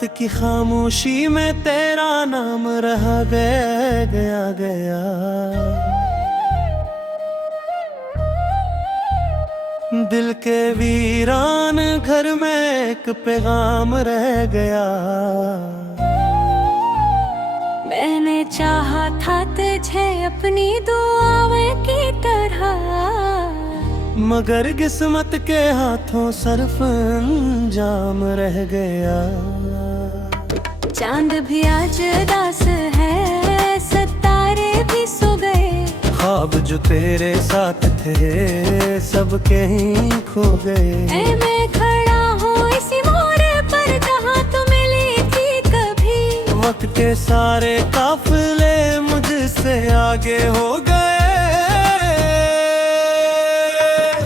रात की खामोशी में तेरा नाम रहा गया गया गया। दिल के वीरान घर में एक पैगाम रह गया। मैंने चाहा था तुझे अपनी दुआओं की तरह, मगर किस्मत के हाथों सिर्फ अंजाम रह गया। चांद भी आज उदास है, सितारे भी सो गए, ख्वाब जो तेरे साथ थे सब कहीं खो गए। ऐ मैं खड़ा हूँ इसी मोड़ पर जहाँ तू मिली थी कभी। वक्त के सारे काफिले मुझसे आगे हो गए।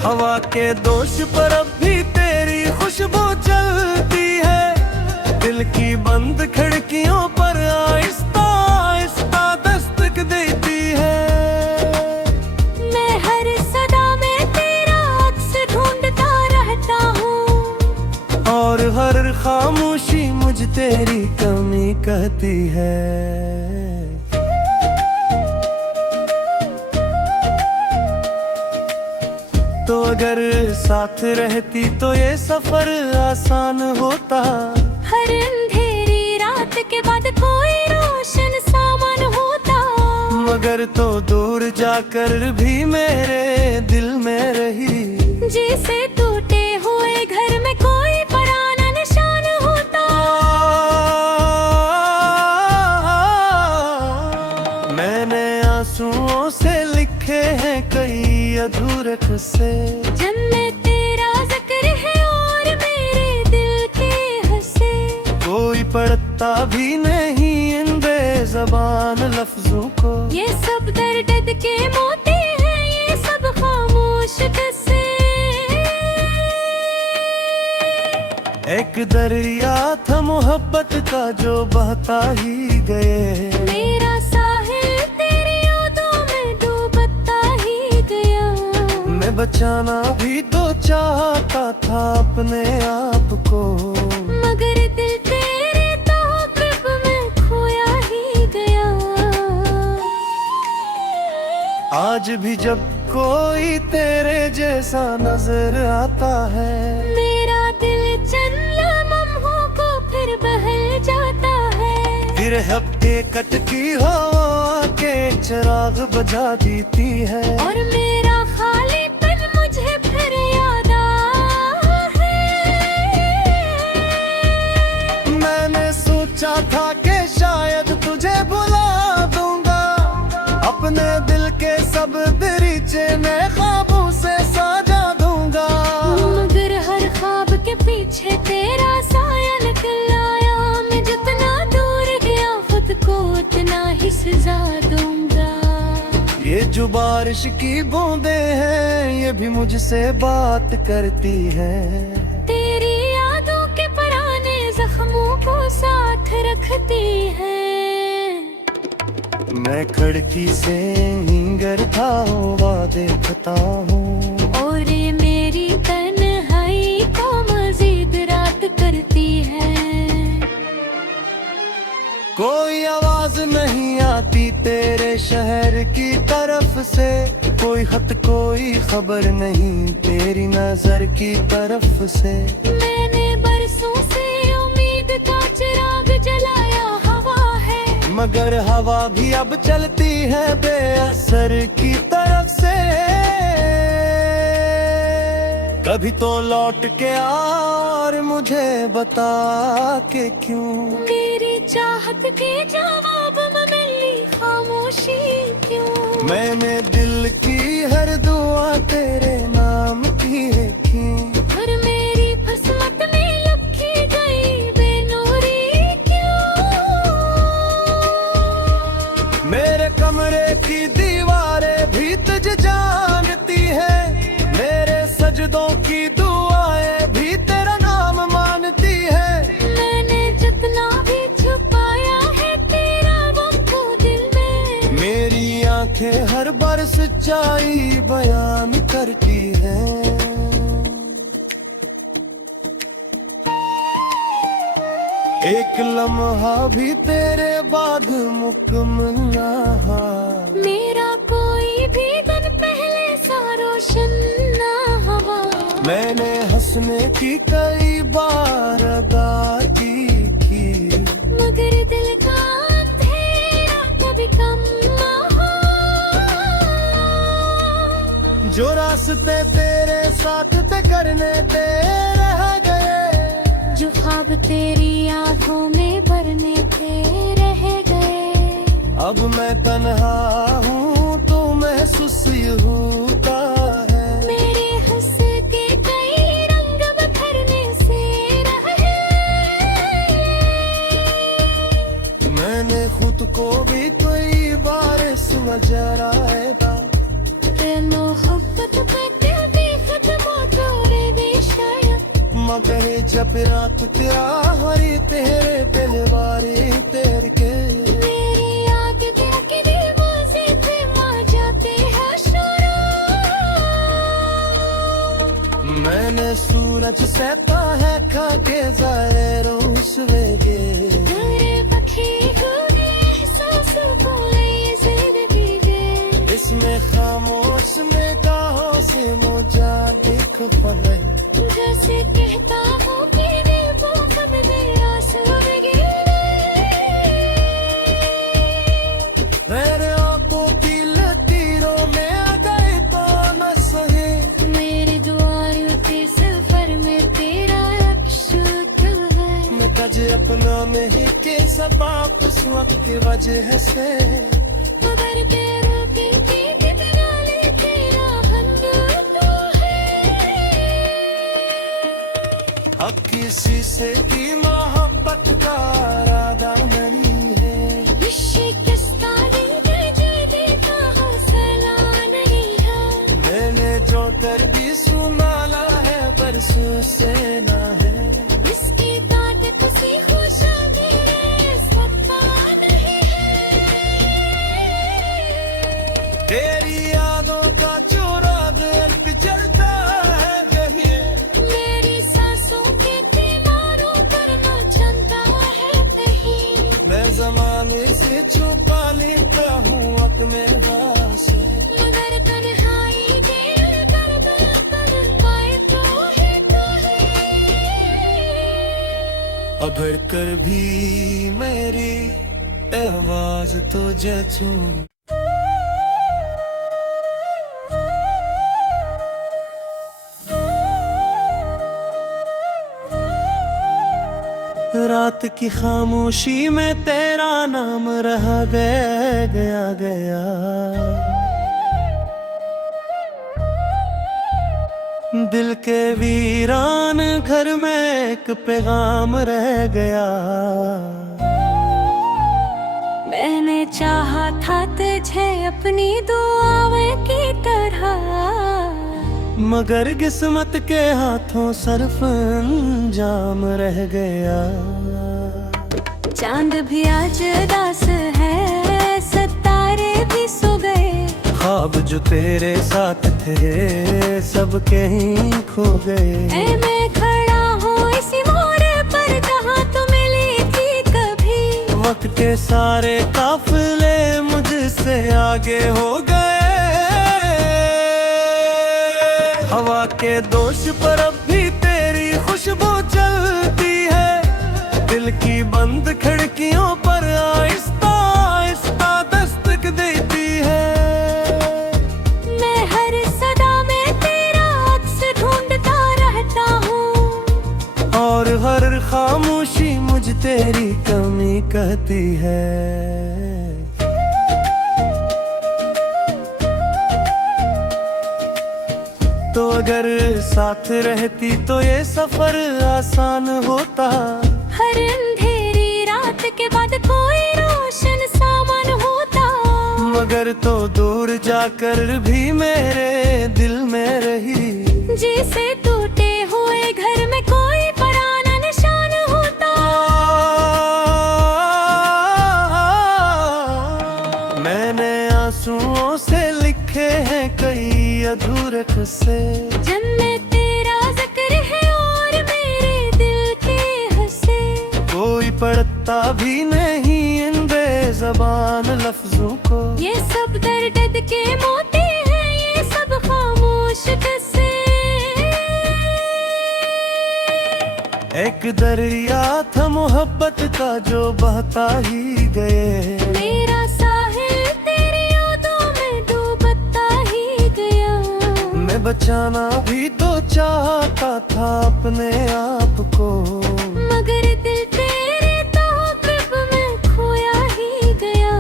हवा के दोष पर अब भी तेरी खुशबू चलती है। दिल की बंद खिड़कियों पर आहिस्ता आहिस्ता दस्तक देती है। मैं हर सदा में तेरा अक्स ढूंढता रहता हूँ, और हर खामोशी मुझ तेरी कमी कहती है। तो अगर साथ रहती तो ये सफर आसान होता। हर अंधेरी रात के बाद कोई रोशन सामान होता। मगर तो दूर जाकर भी मेरे दिल में रही। जैसे टूटे हुए घर में कोई पुराना निशान होता। मैंने आंसुओं से लिखे हैं कई अधूरे किस्से। जिनमें तेरा जिक्र है और मेरे दिल के हंसे। कोई पढ़ता भी नहीं इन बेज़बान लफ्जों को। ये सब दर्द के मोती हैं, ये सब खामोश किस्से। एक दरिया था मोहब्बत का जो बहता ही गए। मेरा साहिल तेरी यादों में डूबता ही गया। मैं बचाना भी तो चाहता था अपने आप को, मगर दिल तेरे ताक़िब में खोया ही गया। आज भी जब कोई तेरे जैसा नजर आता है, मेरा दिल चंद लम्हों को फिर बहल जाता है। फिर हफ्ते कटकी हवा के चिराग बजा देती है। और मेरा खालीपन मुझे फिर याद है। मैंने सोचा था कि शायद तुझे भुला दूंगा, अपने दिल के सब दरीचे नए ख्वाबों से साजा दूंगा। मगर हर ख्वाब के पीछे तेरा साया निकल आया। मैं जितना दूर गया खुद को उतना ही सजा दूंगा। ये जो बारिश की बूंदें हैं ये भी मुझसे बात करती हैं। तेरी यादों के पुराने जख्मों को साथ रखती है। मैं खिड़की से गिरता हुआ देखता हूँ, और ये मेरी तन्हाई को मजीद रात करती है। कोई आवाज नहीं आती तेरे शहर की तरफ से। कोई खत कोई खबर नहीं तेरी नजर की तरफ से। मैंने बरसों से उम्मीद का चिराग जलाया हवा है, मगर हवा भी अब चलती है बेअसर की तरफ से। कभी तो लौट के आ और मुझे बता के क्यों मेरी चाहत के जवाब में मिली खामोशी क्यों। मैंने दिल की हर दुआ तेरे नाम की लिखी। और मेरी किस्मत में लिखी गई बेनूरी क्यों। मेरे कमरे की दीवारें भी तुझे जानती है। मेरे सजदों की दुआएं भी तेरा नाम मानती है। मैंने जितना भी छुपाया है तेरा गम को दिल में। मेरी आंखें हर बार सच्चाई बयान करती हैं। एक लम्हा भी तेरे बाद मुकम्मल ना हा। मेरा कोई भी दिन पहले सा रोशन ना हवा। मैंने हंसने की कई बार अदा की थी, मगर दिल का अंधेरा कभी कम ना हो। जो रास्ते तेरे साथ तय करने ते रह गए, जो ख्वाब तेरी आँखों में भरने थे रह गए। अब मैं तन्हा हूँ तो महसूस होता है। मेरे हंस के कई रंग बिखरने से रहे। मैंने खुद को भी कई बार समझाया था, ते मोहब्बत पे दिल भी खत्म तोरे विषय। मगर जब रात तेरा हरी तेरे दिलवारी तेरे के, मेरी याद दिल की दीवार पे मार जाते हैं शोरा। मैंने सूरज सहता है खाके जाए रोश वेगे। तेरे पखी हुए एहसास को ये जिंदगी दे। इसमें खामोश में कहो से मुझा दिख पले। जैसे कहता हूँ कि दिल को कब मेरा सुन गिरे। मेरे आंखों की लकीरों में आ गए तो न सहे। मेरे द्वारों के सफर में तेरा अक्स है। मैं कज अपना में ही के सबक उस वक्त की वजह से, मगर तेरा की कितना ले तेरा हन्नू तो है। अब किसी से की मोहब्बत का इरादा नहीं है। शिकस्ता दिल जो देखा हौसला नहीं है। मैंने जो कर भी सुनाला है परसों से ना है। इसकी ताकत सी खुश तेरे सत्ता नहीं है। तेरी यादों का चोरा दर्द चलता है कहीं। मेरी सांसों के तीमारों पर न चलता है कहीं। मैं जमाने से छुपा लेता हूँ अपने हाथ से, मगर तन्हाई के दर्द कर पाए तो है तो है। अगर कर भी मेरी आवाज तो जचूं। रात की खामोशी में तेरा नाम रहा गया गया। दिल के वीरान घर में एक पैगाम रह गया। मैंने चाहा था तुझे अपनी दुआओं की तरह, मगर किस्मत के हाथों सरफ अंजाम रह गया। चांद भी आज उदास है, सितारे भी सो गए। ख्वाब जो तेरे साथ थे सब कहीं खो गए। ऐ मैं खड़ा हूँ इसी मोड़ पर जहाँ तू मिली थी कभी। वक्त के सारे काफिले मुझसे आगे हो गए। हवा के दोष पर अब भी तेरी खुशबू चलती है। दिल की बंद खिड़कियों पर आहिस्ता आहिस्ता दस्तक देती है। मैं हर सदा में तेरा अक्स ढूंढता रहता हूँ, और हर खामोशी मुझ तेरी कमी कहती है। तो अगर साथ रहती तो ये सफर आसान होता। हर अंधेरी रात के बाद कोई रोशन सामान होता। मगर तो दूर जाकर भी मेरे दिल में रही। जैसे टूटे हुए घर में कोई पुराना निशान होता। मैंने आंसुओं से लिखे हैं कई अधूरे किस्से। जन्नत तेरा जिक्र है और मेरे दिल के हंसे। कोई पड़ता भी नहीं इन बेज़बान लफ्जों को। ये सब दर्द के मोती हैं, ये सब खामोश किस्से। एक दरिया था मोहब्बत का जो बहता ही गए। मेरा साहिल तेरी यादों में डूबता ही गया। मैं बचाना भी तो चाहता था अपने आप को, मगर दिल तेरे ताक़िब में खोया ही गया।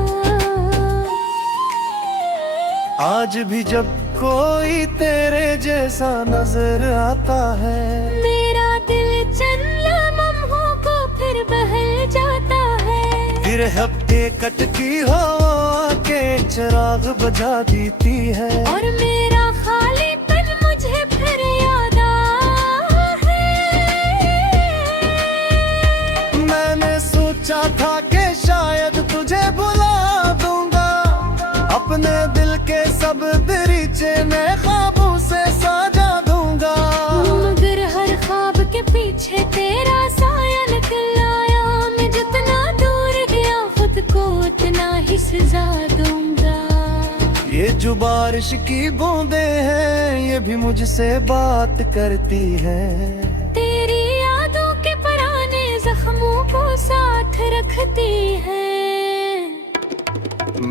आज भी जब कोई तेरे जैसा नजर आता है, मेरा दिल चंद लम्हों को फिर बहल जाता है। फिर हफ्ते कटती हवा के चिराग बजा देती है, और मेरा खालीपन मुझे फिर याद आता है। मैंने सोचा था कि शायद तुझे बुला दूंगा, अपने दिल के सब दरीचे मैं ख्वाबों से सजा दूंगा। मगर हर ख्वाब के पीछे तेरा साया निकल आया। मैं जितना दूर गया खुद को उतना ही सजा दूंगा। ये जो बारिश की बूंदें हैं ये भी मुझसे बात करती हैं। तेरी यादों के पुराने जख्मों को साथ रखती है।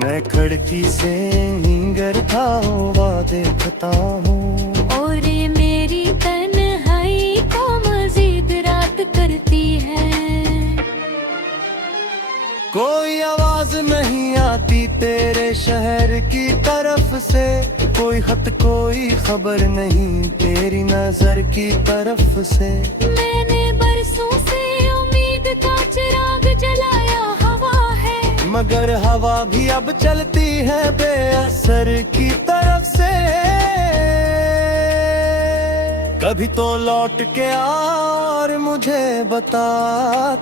मैं खिड़की से गिरता हुआ देखता हूँ, और ये मेरी तन्हाई को मजीद रात करती है। कोई आवाज नहीं आती तेरे शहर की तरफ से, कोई खत कोई खबर नहीं तेरी नजर की तरफ से। मैंने बरसों से उम्मीद का चिराग जलाया हवा है, मगर हवा भी अब चलती है बेअसर की तरफ से। कभी तो लौट के आ और मुझे बता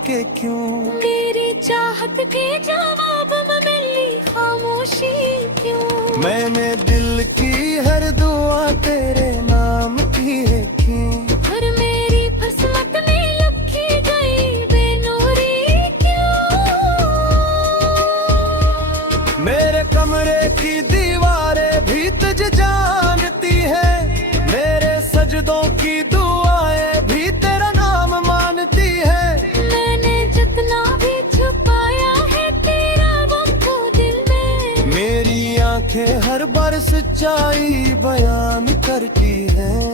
के क्यों मेरी चाहत के जवाब में मिली खामोशी क्यों। मैंने दिल की हर दुआ तेरे नाम की लिखी, और मेरी किस्मत में लिखी गई बेनूरी क्यों। मेरे कमरे की दीवारें भी तुझे जानती है, मेरे सजदों की दुआएं भी तेरा नाम मानती है। मैंने जितना भी छुपाया है तेरा गम को दिल में, मेरी आंखें हर बार सच्चाई बयान करती हैं।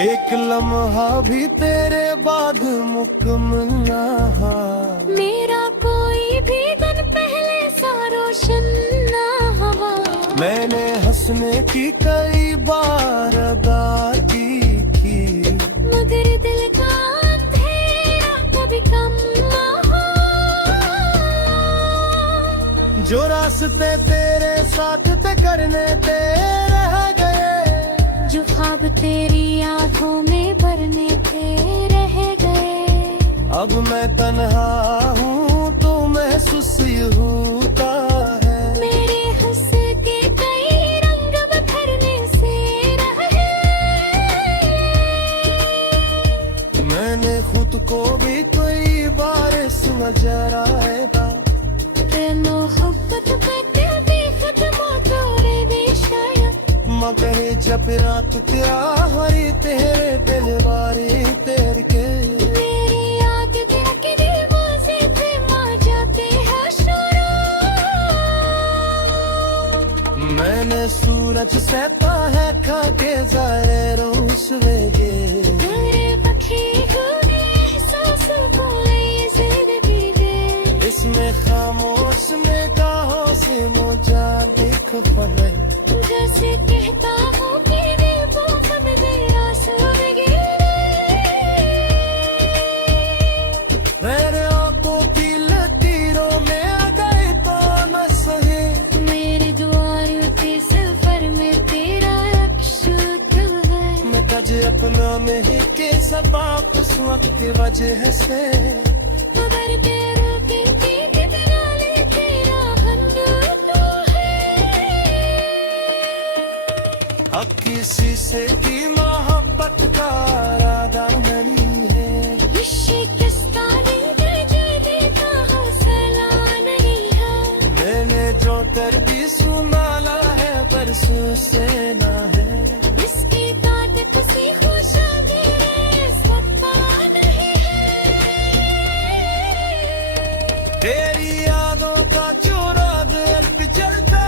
एक लम्हा भी तेरे बाद मुकम्मल ना हा, मेरा कोई भी दिन पहले सा रोशन ना हुआ। मैंने हंसने की कई बार अदा की थी, मगर दिल का अंधेरा कभी कम ना हो। जो रास्ते तेरे साथ तय करने तेरे रह गए, जो ख्वाब तेरी आंखों में भरने थे रह गए। अब मैं तन्हा हूँ तो महसूस होता है। मेरे हंस के कई रंग बिखरने से रहे। मैंने खुद को भी कई बार समझा था, मोहब्बत में भी खत्म तोड़े दे शायद। मगर जब रात तेरा हरी तेरे दिल बारी तेरे के, मेरी याद दिल के दीवार पे मार जाते हैं शोरा। मैंने सूरज सहता है खाके जाए रोज वेगे, मेरे पक्षी हुए एहसासों को ये जिंदगी दे। इसमें खामोश में कहो से मुझा देख पले, जैसे कहता हूँ कि दिल को सब मेरा सुन गिरे। मेरे आंखों की लकीरों में आ गए तो न सहे, मेरे द्वारों के सफर में तेरा अक्स है। मैं तज अपना नहीं के सबक उस वक्त की वजह से। मगर तेरे की कितराले तेरा हंजर तो है। अब किसी से की मोहब्बत का से ना है। इसकी ताकत सी खुशबू पता नहीं है। तेरी यादों का चुराग अब चलता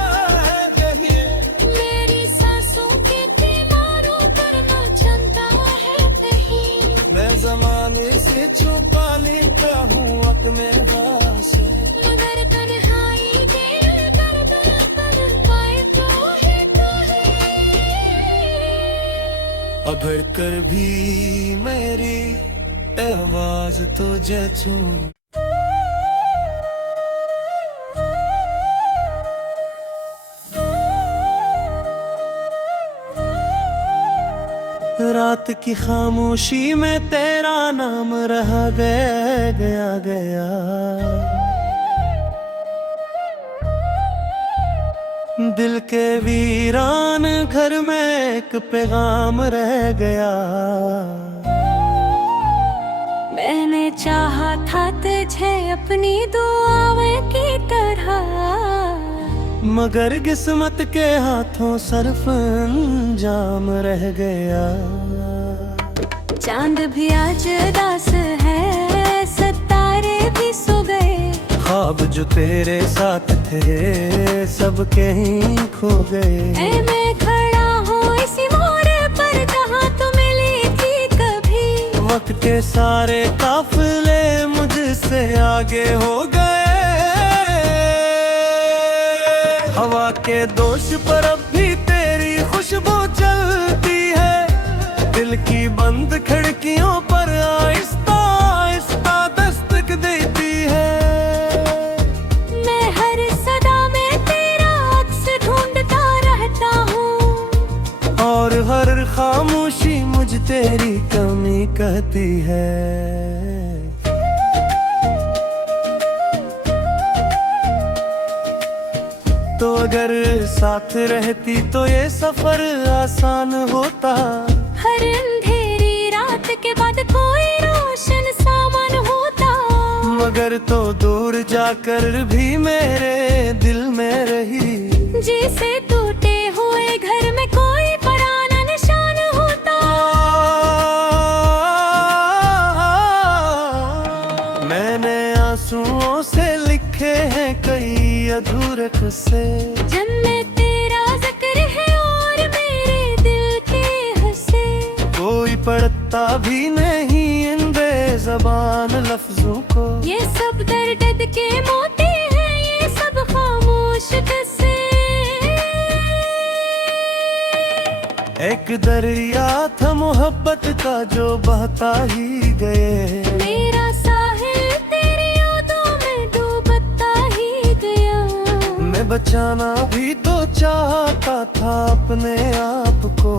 है कहीं। मेरी सांसों के तीमारों पर न चलता है कहीं। मैं जमाने से छुपा लेता हूँ अपने पास है। मगर तन्हाई के दर्द पर पाए तो है अगर कर भी मेरी आवाज तुझे छू। रात की खामोशी में तेरा नाम रहा गया। दिल के वीरान घर में एक पैगाम रह गया। मैंने चाहा था तुझे अपनी दुआओं की तरह, मगर किस्मत के हाथों सिर्फ अंजाम रह गया। चांद भी आज उदास है, सितारे भी सो गए। ख्वाब जो तेरे साथ थे सब कहीं खो गए। ऐ मैं खड़ा हूँ इसी मोड़ पर जहाँ तू मिली थी कभी। वक्त के सारे काफिले मुझसे आगे हो गए। हवा के दोष पर अब भी तेरी खुशबू चलती है। दिल की बंद खिड़कियों पर आहिस्ता आहिस्ता दस्तक देती है। मैं हर सदा में तेरा अक्स ढूंढता रहता हूँ, और हर खामोशी मुझ तेरी कमी कहती है। तो अगर साथ रहती तो ये सफर आसान होता। हर अंधेरी रात के बाद कोई रोशन सामान होता। मगर तो दूर जाकर भी मेरे दिल में रही। जैसे टूटे हुए घर में कोई पुराना निशान होता। मैंने आंसुओं से लिखे हैं कई अधूरे किस्से। जन्नत तेरा जिक्र है और मेरे दिल के हंसे। कोई पढ़ता भी नहीं इन बेज़बान लफ्जों को। ये सब दर्द के मोती हैं, ये सब खामोश किस्से। एक दरिया था मोहब्बत का जो बहता ही गए। मेरा साहिल तेरी यादों में डूबता ही गया। मैं बचाना भी तो चाहता था अपने आप को।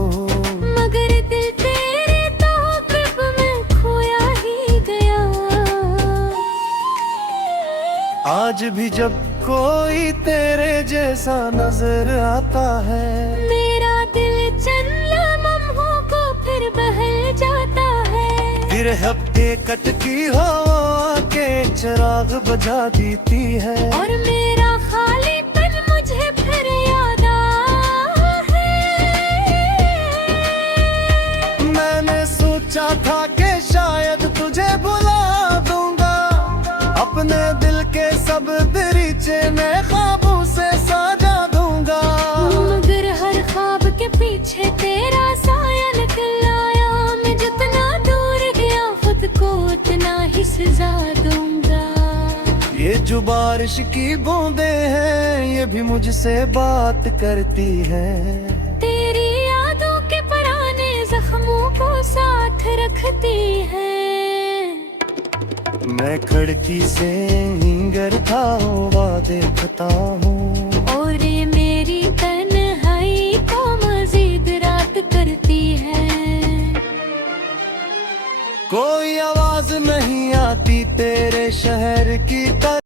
मगर दिल तेरे ताक़िब में खोया ही गया। आज भी जब कोई तेरे जैसा नजर आता है, मेरा दिल चंद लम्हों को फिर बहल जाता है। फिर हफ्ते कटकी हवा के चिराग बजा देती है। और मेरा खालीपन मुझे फिर याद आता है। मैंने सोचा था कि शायद तुझे भुला दूंगा। अपने दिल के सब दरीचे नए ख्वाबों से साजा दूंगा। मगर हर ख्वाब के पीछे तेरा साया निकल आया। मैं जितना दूर गया खुद को उतना ही सजा दूंगा। ये जो बारिश की बूंदें हैं ये भी मुझसे बात करती हैं। तेरी यादों के पुराने जख्मों को साथ रखती है। मैं खिड़की से गिरता हुआ देखता हूँ। और ये मेरी तन्हाई को मजीद रात करती है। कोई आवाज नहीं आती तेरे शहर की तरफ।